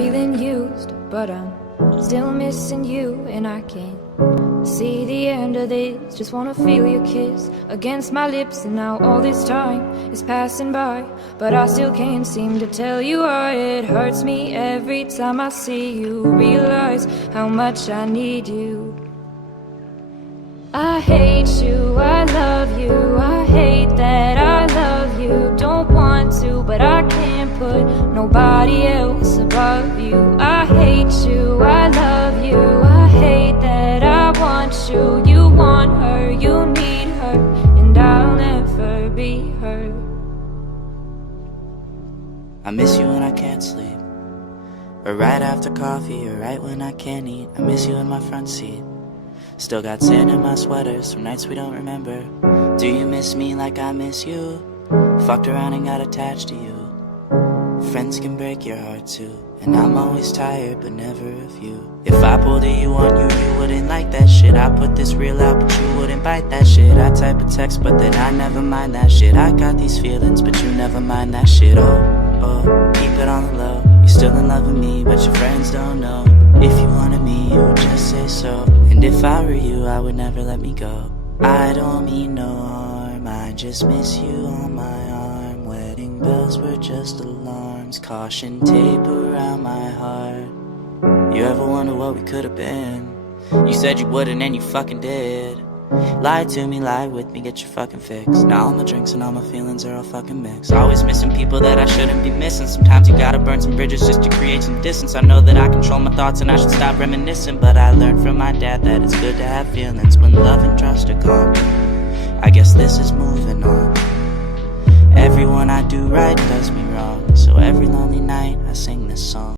feeling used, but I'm still missing you, and I can't see the end of this. Just wanna feel your kiss against my lips, and now all this time is passing by, but I still can't seem to tell you why. It hurts me every time I see you, realize how much I need you. I hate you, I love you, I hate that I love you. Don't want to, but I can't put nobody else above you. I hate you, I love you, I hate that I want you. You want her, you need her, and I'll never be her. I miss you when I can't sleep, or right after coffee, or right when I can't eat. I miss you in my front seat. Still got sand in my sweaters from nights we don't remember. Do you miss me like I miss you? Fucked around and got attached to you. Friends can break your heart too, and I'm always tired but never of you. If I pulled a you on you, you wouldn't like that shit. I put this reel out but you wouldn't bite that shit. I type a text but then I never mind that shit. I got these feelings but you never mind that shit. Oh, keep it on the low. You're still in love with me but your friends don't know. If you wanted me, you would just say so. And if I were you, I would never let me go. I don't mean no harm, I just miss you on my arm. Wedding bells were just alarms, caution tape around my heart. You ever wonder what we could have been? You said you wouldn't and you fucking did. Lie to me, lie with me, get your fucking fix. Now all my drinks and all my feelings are all fucking mixed. Always missing people that I shouldn't be missing. Sometimes you gotta burn some bridges just to create some distance. I know that I control my thoughts and I should stop reminiscing, but I learned from my dad that it's good to have feelings when love and trust are gone. I guess this is moving on. Everyone I do right does me wrong, so every lonely night I sing this song.